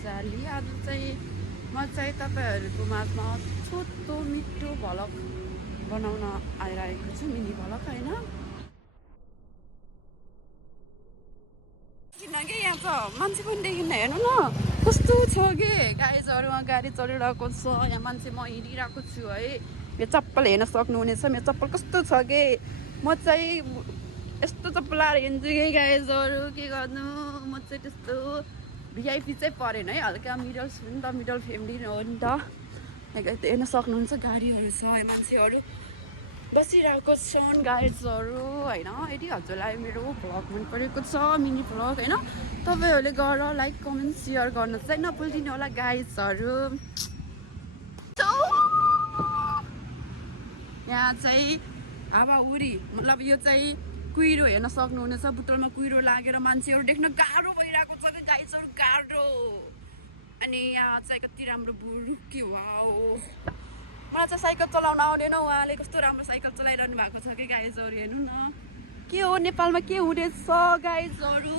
मजाले आज चाहिँ म चाहिँ तपाईँहरूको माझमा छोटो मिठो भ्लग बनाउन आइरहेको छु मिनी भ्लग होइन किनकि यहाँ त मान्छे पनि देखिन्न हेर्नु न कस्तो छ कि गाइजहरू गाडी चलिरहेको छ यहाँ मान्छे म हिँडिरहेको छु है मेरो चप्पल हेर्न सक्नुहुनेछ मेरो चप्पल कस्तो छ कि म चाहिँ यस्तो चप्पल लाएर हिँड्छु कि गाइजहरू के गर्नु म चाहिँ त्यस्तो भिआइपी चाहिँ परेन है हल्का मिडल छु नि त मिडल फ्यामिली हो नि त हेर्न सक्नुहुन्छ गाडीहरू छ मान्छेहरू बसिरहेको छन् गाइजहरू होइन यदि हजुरलाई मेरो भ्लग मन परेको छ मिनी भ्लग होइन तपाईँहरूले गएर लाइक कमेन्ट सेयर गर्न चाहिँ नभुलिदिनु होला गाइजहरू यहाँ चाहिँ हावाहुरी मतलब यो चाहिँ कुहिरो हेर्न सक्नुहुनेछ बुटलमा कुहिरो लागेर मान्छेहरू देख्न गाह्रो भइरहेको छ कि गाइजहरू गाह्रो अनि यहाँ चाहिँ कति राम्रो बुढो के हो मलाई चाहिँ साइकल चलाउन आउँदैन उहाँले कस्तो राम्रो साइकल चलाइरहनु भएको छ कि गाइजहरू हेर्नु न के हो नेपालमा के हुँदैछ गाइजहरू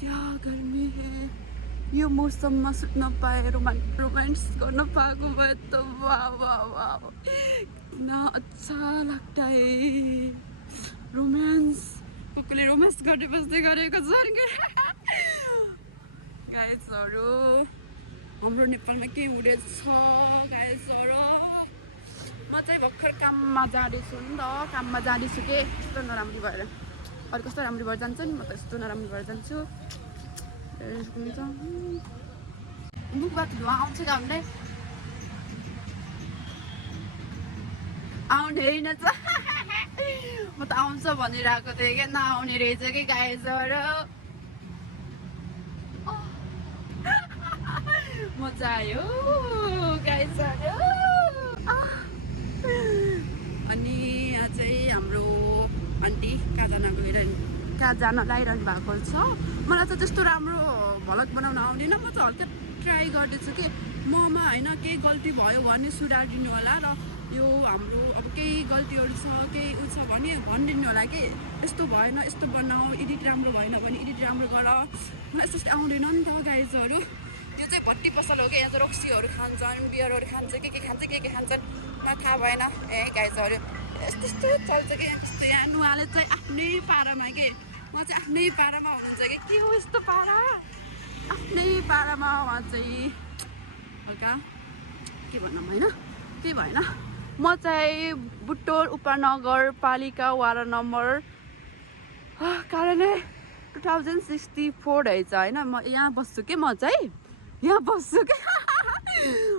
क्या गर्मी है यो मौसममा सुत्न पाए रोमान्स गर्न पाएको भए त वाह वाह वाह कितना अच्छा लाग्दा है रोमान्स कसले रोमान्स गर्ने बस्दै गरेको छन् गाइजहरू हाम्रो नेपालमा के हुँदैछ गाइजहरू म चाहिँ भर्खर काममा जाँदैछु नि त काममा जाँदैछु के यस्तो नराम्रो भएर अरू कस्तो राम्रो भएर जान्छ नि म त यस्तो नराम्रो भएर जान्छु मुखबाट धुवा आउँछ कि आउँदै आउने होइन त म त आउँछ भनिरहेको थिएँ क्या नआउने रहेछ कि गाइजहरू मजा आयो गाइजहरू अनि यहाँ चाहिँ हाम्रो आन्टी कहाँ जान लागिरहनु भएको छ मलाई त त्यस्तो राम्रो भ्लग बनाउन आउँदैन म त हल्का ट्राई गर्दैछु कि ममा होइन केही गल्ती भयो भने सुधारिदिनु होला र यो हाम्रो अब केही गल्तीहरू छ केही उ छ भने भनिदिनु होला कि यस्तो भएन यस्तो बनाऊ एडिट राम्रो भएन भने एडिट राम्रो गर मलाई यस्तो आउँदैन नि त गाइजहरू यो चाहिँ भट्टी पसल हो कि यहाँ चाहिँ रक्सीहरू खान्छन् बियरहरू खान्छ के खान्छ के खान्छन् मलाई थाहा भएन ए गाइजहरू यस्तो यस्तो चल्छ कि यस्तो यहाँ नुहाले चाहिँ आफ्नै पारामा के म चाहिँ आफ्नै पारामा हुनुहुन्छ कि के हो यस्तो पारा आफ्नै पारामा उहाँ चाहिँ हल्का के भनौँ होइन के भएन म चाहिँ बुटोल उपनगरपालिका वार्ड नम्बर कारणले 2064 रहेछ होइन म यहाँ बस्छु कि म चाहिँ यहाँ बस्छु कि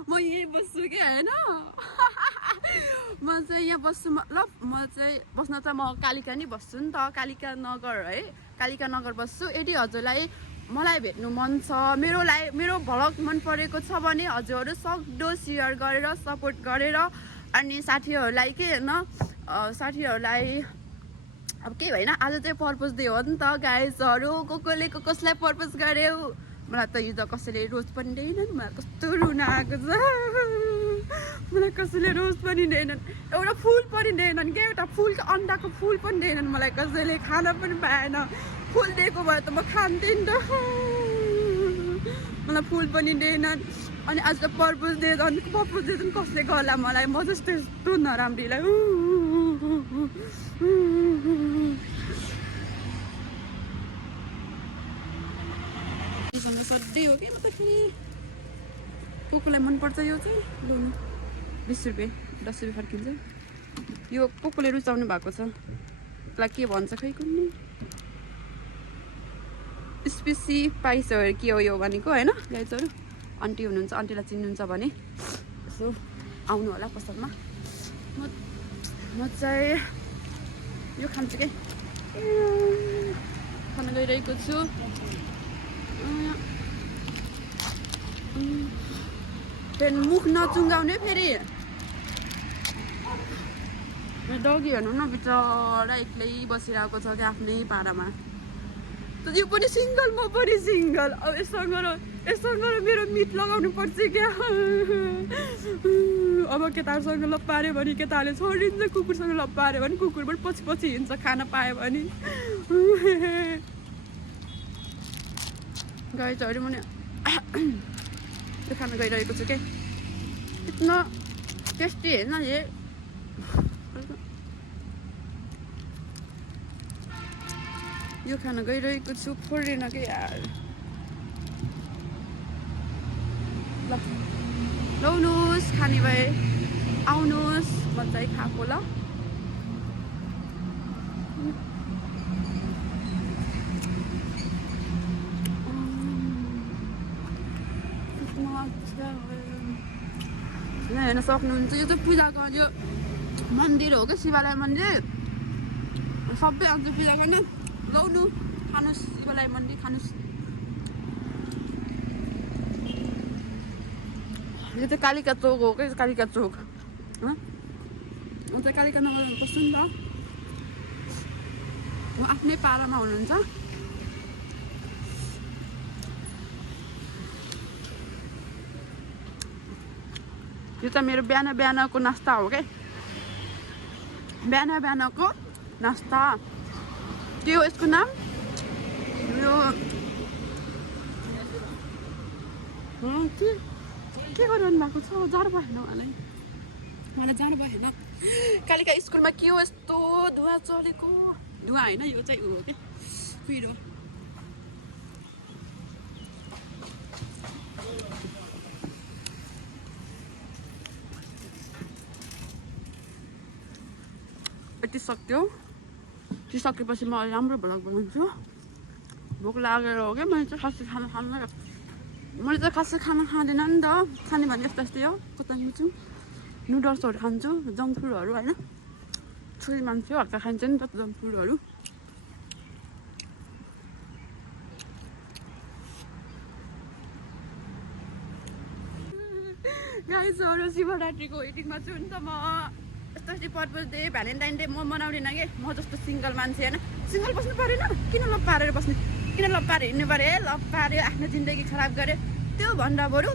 म यहीँ बस्छु कि होइन म चाहिँ यहाँ बस्छु मतलब म चाहिँ बस्न त म कालिका नै बस्छु नि त कालिका नगर है कालिका नगर बस्छु यदि हजुरलाई मलाई भेट्नु मन छ मेरो भ्लग मन परेको छ भने हजुरहरू सक्दो सेयर गरेर सपोर्ट गरेर अनि साथीहरूलाई के होइन साथीहरूलाई अब केही भएन आज चाहिँ पर्पज डे हो नि त गाइजहरू कसले कसलाई पर्पज गर्यो मलाई त हिजो कसैले रोज पनि दिएनन् मलाई कस्तो रुन आएको छ मलाई कसैले रोज पनि दिएनन् एउटा फुल पनि दिएनन् क्या एउटा फुलको अन्डाको फुल पनि दिएनन् मलाई कसैले खान पनि पाएन फुल दिएको भए त म खान्थेँ नि त मलाई फुल पनि दिएनन् अनि आज त पर्पज डे अनि पर्पज डे चाहिँ कसले गर्ला मलाई म जस्तो यस्तो नराम्रीलाई सधैँ हो कि म त कोकोलाई मनपर्छ यो चाहिँ लुनु 20 रुपियाँ 10 रुपियाँ फर्किन्छ यो कोकोले रुचाउनु भएको छ त्यसलाई के भन्छ खै कुनै स्पेसी पाइसहरू के हो यो भनेको होइन गाइजहरू आन्टी हुनुहुन्छ आन्टीलाई चिन्नुहुन्छ भने यसो आउनु होला पसलमा म चाहिँ यो खान्छु के खान गइरहेको छु फेरि मुख नचुङ्गाउने फेरि डगी हेर्नु न बिचरा एक्लै बसिरहेको छ कि आफ्नै पारामा यो पनि सिङ्गल म पनि सिङ्गल अब यसँग मेरो मिट लगाउनु पर्छ क्या अब केटाहरूसँग लप्पार्यो भने केटाहरूले छोडिदिन्छ कुकुरसँग लप्पार्यो भने कुकुर पनि पछि पछि हिँड्छ खान पायो भने गाइजहरू मैले यो खाना गइरहेको छु के इतना टेस्टी है ना ये यो खाना गइरहेको छु फोरेन के यार ल लौनुस् खाने भए आउनुस् मजाले खाएको ल हेर्न सक्नुहुन्छ यो चाहिँ पूजाको यो मन्दिर हो क्या शिवालय मन्दिर सबै आउँछ पूजा गर्न लौनु खानुस् शिवालय मन्दिर खानुस् यो चाहिँ कालिका चोक हो क्या कालिका चोक म चाहिँ कालिका नगरमा बस्छु नि त म आफ्नै पारामा हुनुहुन्छ यो चाहिँ मेरो बिहानको नास्ता हो क्या बिहानको नास्ता के हो यसको नाम यो के गरिरहनु भएको छ जाडो भएन मलाई जानु भएन कालिका स्कुलमा के हो यस्तो धुवा चलेको धुवा होइन यो चाहिँ हो क्या पिरो यति सक्यो त्यो सकेपछि म राम्रो भ्लग बनाउँछु भोक लागेर हो क्या मैले चाहिँ खासै खाना खाँदैन नि त खाने भने यस्तो यस्तै हो कता खान्छु नुडल्सहरू खान्छु जङ्क फुडहरू होइन छोरी मान्छे हल्का खान्छ नि त जङ्क फुडहरू गाइजहरू शिवरात्रिको वेटिङमा छु नि त म यस्तो पर्पज डे भ्यालेन्टाइन डे म मनाउँदिनँ कि म जस्तो सिङ्गल मान्छे होइन सिङ्गल बस्नु परेन किन लप पारेर बस्ने किन लप पारेर हिँड्नु पऱ्यो लप पाऱ्यो आफ्नो जिन्दगी खराब गऱ्यो त्यो भन्दा बरु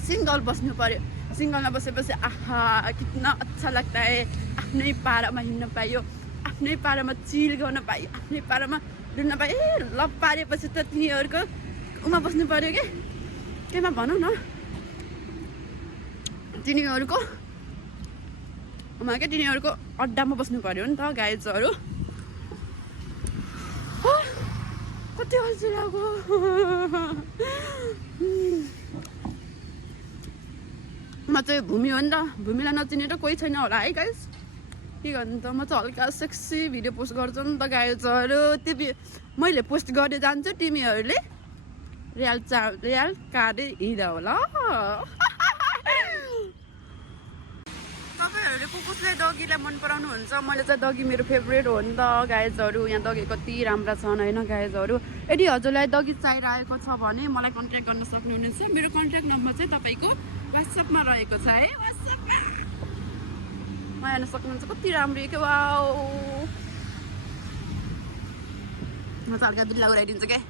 सिङ्गल बस्नु पऱ्यो सिङ्गलमा बसेपछि आहा कितना अच्छा लाग्दा है आफ्नै पारामा हिँड्न पाइयो आफ्नै पारामा चिल गर्न पाइयो आफ्नै पारामा डुल्न पाइयो लप पारेपछि त तिनीहरूको उमा बस्नु पऱ्यो कि केमा भनौँ न तिनीहरूको तिनीहरूको अड्डामा बस्नु पर्यो नि त गाइजहरू कति अल्छी लाग्यो म चाहिँ भूमि हो नि त भूमिलाई नचिने त कोही छैन होला है गाइज के गर्नु त म चाहिँ हल्का सेक्सी भिडियो पोस्ट गर्छु नि त गाइजहरू मैले पोस्ट गर्दै जान्छु तिमीहरूले रियल काँडे हिँड होला तपाईँहरूले कसले डगीलाई मन पराउनुहुन्छ मैले चाहिँ डगी मेरो फेभरेट हो नि त गाइजहरू यहाँ डगी कति राम्रा छन् होइन गाइजहरू यदि हजुरलाई डगी चाहिरहेको छ भने मलाई कन्ट्याक्ट गर्न सक्नुहुनेछ मेरो कन्ट्याक्ट नम्बर चाहिँ तपाईँको वाट्सएपमा रहेको छ है वाट्सएपमा म हेर्न सक्नुहुन्छ कति राम्रो के वाउ म चाहिँ हल्का बिल्ला उडाइदिन्छु क्या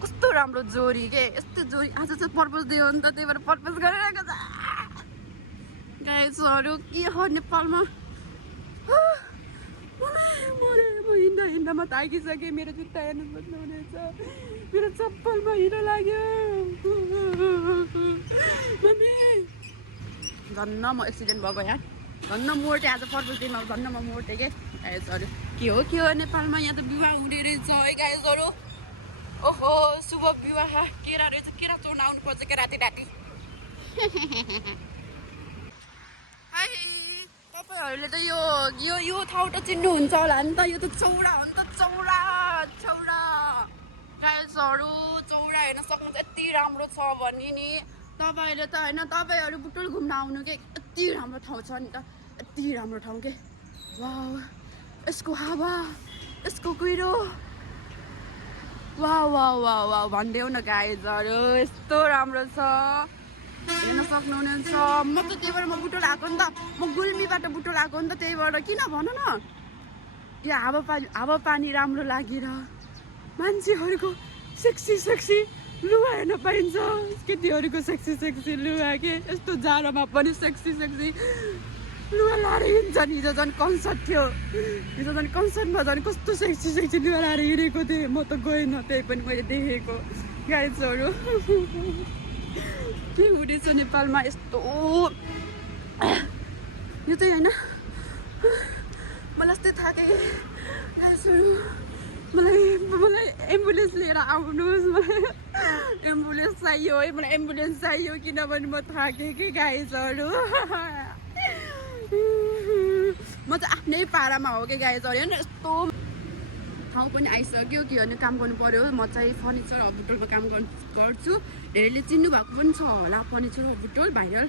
कस्तो राम्रो जोरी के यस्तो जोरी आज चाहिँ पर्पज दियो नि त त्यही भएर पर्पज गरिरहेको छ गाइजहरू के हो नेपालमा मरे म हिँड्दा ताकिसकेँ मेरो जुत्ता हेर्नु सक्नुहुनेछ मेरो चप्पलमा हिरो लाग्यो धन्न म एक्सिडेन्ट भएको यहाँ धन्न मोर्टे आज पर्पज डेमा धन्न म मोर्टे के गाइजहरू के हो नेपालमा यहाँ त विवाह हुँदै रहेछ है गाइजहरू ओहो शुभ विवाह केरा रहेछ केरा चोर्न आउनुपर्छ के राति तपाईँहरूले त यो ठाउँ त चिन्नुहुन्छ होला नि त यो त चौरा हो नि त चौरा गाइजहरू चौरा हेर्न सक्नुहुन्छ यति राम्रो छ भने नि तपाईँहरूले त होइन तपाईँहरू बुटुल घुम्न आउनु के यति राम्रो ठाउँ छ नि त यति राम्रो ठाउँ के वाउ यसको हावा यसको कुहिरो वाउ वाउ वाउ वाउ भनिदेऊ न गाइजहरू यस्तो राम्रो छ हेर्न सक्नुहुनेछ म त त्यही भएर म बुटोल आएको नि त म गुल्मीबाट बुटोल आएको नि त त्यही भएर किन भन न यो हावापानी राम्रो लागेर मान्छेहरूको सेक्सी लुगा हेर्न पाइन्छ केटीहरूको सेक्सी लुगा के यस्तो जाडोमा पनि सेक्सी लुगा लाएर हिँड्छ नि हिजो झन् कन्सर्ट थियो हिजो झन् कन्सर्टमा झन् कस्तो सेक्सी लुगा लाएर हिँडेको थिएँ म त गएन त्यही पनि मैले देखेको गाइजहरू के हुँदैछ नेपालमा यस्तो यो चाहिँ होइन मलाई यस्तै थाकेँ गाइजहरू मलाई एम्बुलेन्स लिएर आउनुहोस् मलाई एम्बुलेन्स चाहियो है मलाई एम्बुलेन्स चाहियो किनभने म थाकेँ कि गाइजहरू म चाहिँ आफ्नै पारामा हो कि गाइजहरू होइन यस्तो ठाउँ पनि आइसक्यो के भने काम गर्नु पर्यो म चाहिँ फर्निचर हस्पिटलमा काम गर्छु धेरैले चिन्नु भएको पनि छ होला फर्निचर हस्पिटल भाइरल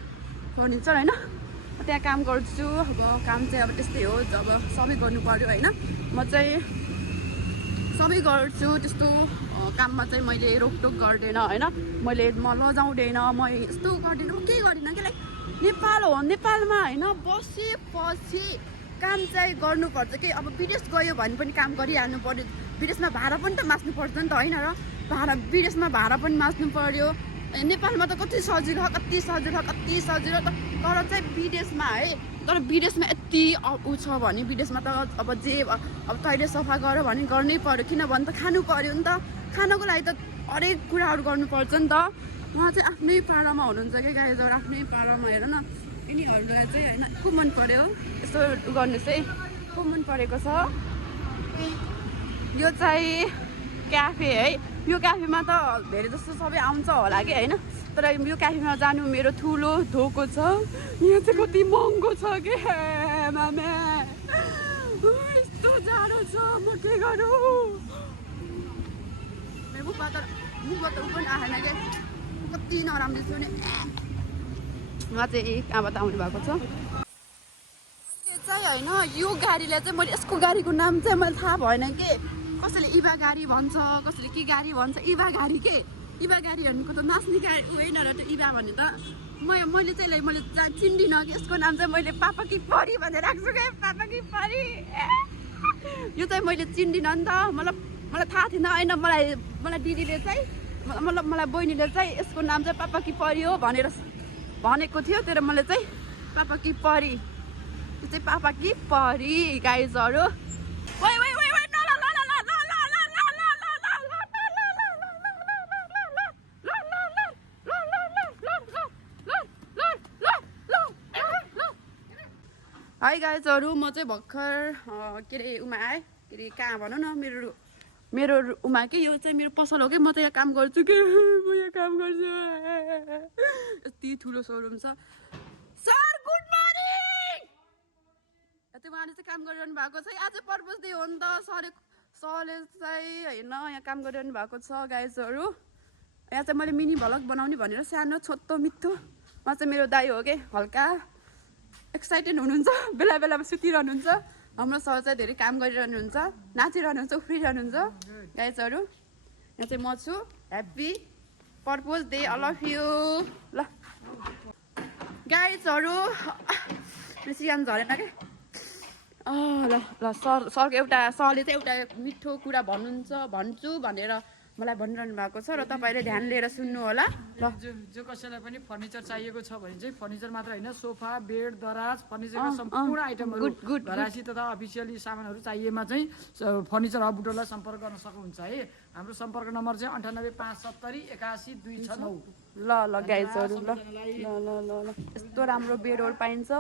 फर्निचर होइन त्यहाँ काम गर्छु अब काम चाहिँ अब त्यस्तै हो जब सबै गर्नु पर्यो होइन म चाहिँ सबै गर्छु त्यस्तो काममा चाहिँ मैले रोकटोक गर्दैन होइन मैले म लजाउँदैन म यस्तो गर्दिनँ केही गर्दिनँ कि लाइक नेपाल हो नेपालमा होइन बसेपछि काम चाहिँ गर्नुपर्छ कि अब विदेश गयो भने पनि काम गरिहाल्नु पर्यो विदेशमा भाडा पनि त मास्नु पर्छ नि त होइन र विदेशमा भाडा पनि मास्नु पर्यो नेपालमा त कति सजिलो त तर चाहिँ विदेशमा है तर विदेशमा यति उ छ भने विदेशमा त अब जे अब टोइलेट सफा गर भने गर्नै पर्यो किनभने त खानु पर्यो नि त खानको लागि त हरेक कुराहरू गर्नुपर्छ नि त उहाँ चाहिँ आफ्नै पारामा हुनुहुन्छ कि गाइजहरू आफ्नै पारामा हेर न यिनीहरूलाई चाहिँ होइन को मन पर्यो यस्तो गर्नु चाहिँ को मन परेको छ यो चाहिँ क्याफे है यो क्याफेमा त धेरै जस्तो सबै आउँछ होला कि होइन तर यो क्याफेमा जानु मेरो ठुलो धोको छ यो चाहिँ कति महँगो छ कि मामे यस्तो जाडो छ म के गरौँ मेरो मुखबाट उ पनि आएन क्या कति नराम्रो छु नि उहाँ चाहिँ कहाँबाट आउनु भएको छ यो चाहिँ होइन यो गाडीलाई चाहिँ मैले यसको गाडीको नाम चाहिँ मैले थाहा भएन कि कसैले इभा गाडी भन्छ कसैले के गाडी भन्छ इभा गाडी के इभा गाडी भनेको त नाच्ने गाडी होइन र त्यो इभा भने त मैले चाहिँ मैले चिन्दिनँ कि यसको नाम चाहिँ मैले पापा कि परी भनेर राख्छु क्या पापा कि परी यो चाहिँ मैले चिन्दिनँ नि त मलाई थाहा थिएन होइन मलाई दिदीले चाहिँ मलाई बहिनीले चाहिँ यसको नाम चाहिँ पापा कि परी हो भनेर भनेको थियो तर मैले चाहिँ पापा कि परी यो चाहिँ पापा कि परी गाइजहरू हाई गाइजहरू म चाहिँ भर्खर के अरे उमा आएँ के अरे कहाँ भनौँ न मेरो उमा के यो चाहिँ मेरो पसल हो कि म त यहाँ काम गर्छु कि म यहाँ काम गर्छु यति ठुलो सोरुम छ सर गुड मर्निङ यति उहाँले चाहिँ काम गरिरहनु भएको छ आज पर्पज डे हो नि त सरले चाहिँ होइन यहाँ काम गरिरहनु भएको छ गाइजहरू यहाँ चाहिँ मैले मिनी भ्लग बनाउने भनेर सानो छोटो मिठो उहाँ चाहिँ मेरो दाइ हो कि हल्का एक्साइटेड हुनुहुन्छ बेला बेलामा सुतिरहनुहुन्छ हाम्रो सर चाहिँ धेरै काम गरिरहनुहुन्छ नाचिरहनुहुन्छ उफ्रिरहनुहुन्छ गाइजहरू यहाँ चाहिँ म छु happy purpose day all of you ल गाइजहरू सियान झरेन क्या ल ल सरको सरले चाहिँ एउटा मिठो कुरा भन्छु भनेर मलाई भनिरहनु भएको छ र तपाईँले ध्यान लिएर सुन्नु होला ल जो कसैलाई पनि फर्निचर चाहिएको छ भने चाहिँ फर्निचर मात्र होइन सोफा बेड दराज फर्निचरका सम्पूर्ण आइटमहरू घरासी तथा अफिसियली सामानहरू चाहिएमा चाहिँ फर्निचर हब बुटोललाई सम्पर्क गर्न सक्नुहुन्छ है हाम्रो सम्पर्क नम्बर चाहिँ 9857081269 ल गाइजहरू ल ल ल ल यस्तो राम्रो बेडहरू पाइन्छ